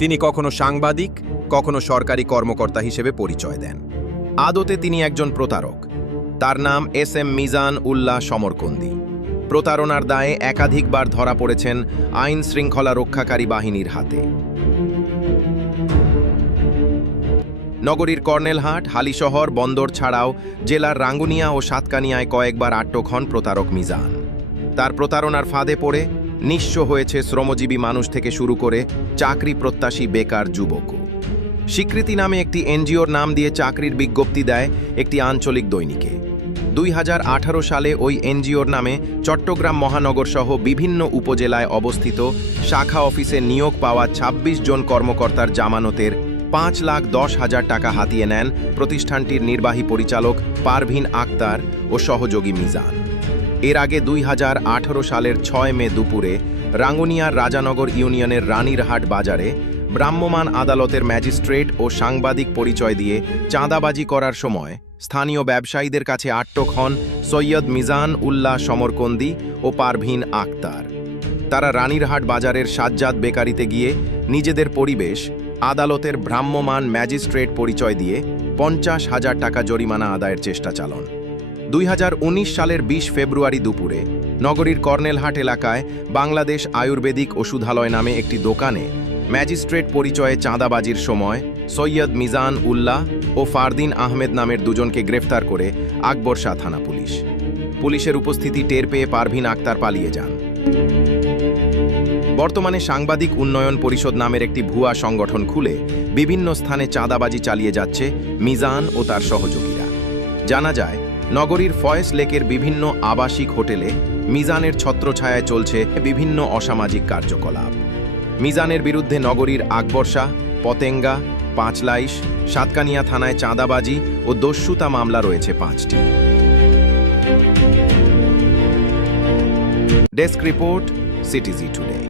তিনি কখনো সাংবাদিক, কখনো সরকারি কর্মকর্তা হিসেবে পরিচয় দেন। আদতে তিনি একজন প্রতারক। তার নাম এস.এম. মিজান উল্লাহ সমরকন্দি। প্রতারণার দায়ে একাধিকবার ধরা পড়েছেন আইন শৃঙ্খলা রক্ষাকারী বাহিনীর হাতে। নগরীর কর্নেলহাট, হালিশহর, বন্দর ছাড়াও জেলার রাঙ্গুনিয়া ও সাতকানিয়ায় কয়েকবার আটক হন প্রতারক মিজান। তার প্রতারণার ফাঁদে পড়ে নিঃস্ব হয়েছে শ্রমজীবী মানুষ থেকে শুরু করে চাকরি প্রত্যাশী বেকার যুবকও। স্বীকৃতি নামে একটি এনজিওর নাম দিয়ে চাকরির বিজ্ঞপ্তি দেয় একটি আঞ্চলিক দৈনিকে। 2018 সালে ওই এনজিওর নামে চট্টগ্রাম মহানগর সহ বিভিন্ন উপজেলায় অবস্থিত শাখা অফিসে নিয়োগ পাওয়া 26 জন কর্মকর্তার জামানতের 5,10,000 টাকা হাতিয়ে নেন প্রতিষ্ঠানটির নির্বাহী পরিচালক পারভিন আক্তার ও সহযোগী মিজান। এর আগে 2018 সালের 6 মে দুপুরে রাঙ্গুনিয়ার রাজানগর ইউনিয়নের রানীরহাট বাজারে ভ্রাম্যমাণ আদালতের ম্যাজিস্ট্রেট ও সাংবাদিক পরিচয় দিয়ে চাঁদাবাজি করার সময় স্থানীয় ব্যবসায়ীদের কাছে আটক হন সৈয়দ মিজান উল্লাহ সমরকন্দি ও পারভিন আক্তার। তারা রানীরহাট বাজারের সাজ্জাদ বেকারিতে গিয়ে নিজেদের পরিবেশ আদালতের ভ্রাম্যমাণ ম্যাজিস্ট্রেট পরিচয় দিয়ে 50,000 টাকা জরিমানা আদায়ের চেষ্টা চালান। 2019 সালের 20 ফেব্রুয়ারি দুপুরে নগরীর কর্নেলহাট এলাকায় বাংলাদেশ আয়ুর্বেদিক ওষুধালয় নামে একটি দোকানে ম্যাজিস্ট্রেট পরিচয়ে চাঁদাবাজির সময় সৈয়দ মিজান উল্লাহ ও ফারদিন আহমেদ নামের দুজনকে গ্রেফতার করে আকবর শাহ থানা পুলিশ। পুলিশের উপস্থিতি টের পেয়ে পারভিন আক্তার পালিয়ে যান। বর্তমানে সাংবাদিক উন্নয়ন পরিষদ নামের একটি ভুয়া সংগঠন খুলে বিভিন্ন স্থানে চাঁদাবাজি চালিয়ে যাচ্ছে মিজান ও তার সহযোগীরা। জানা যায়, নগরীর ফয়েস লেকের বিভিন্ন আবাসিক হোটেলে মিজানের ছত্রছায়ায় চলছে বিভিন্ন অসামাজিক কার্যকলাপ। মিজানের বিরুদ্ধে নগরীর আকবর শাহ, পতেঙ্গা, পাঁচলাইশ, সাতকানিয়া থানায় চাঁদাবাজি ও দস্যুতা মামলা রয়েছে 5টি। Desk report, CTG today.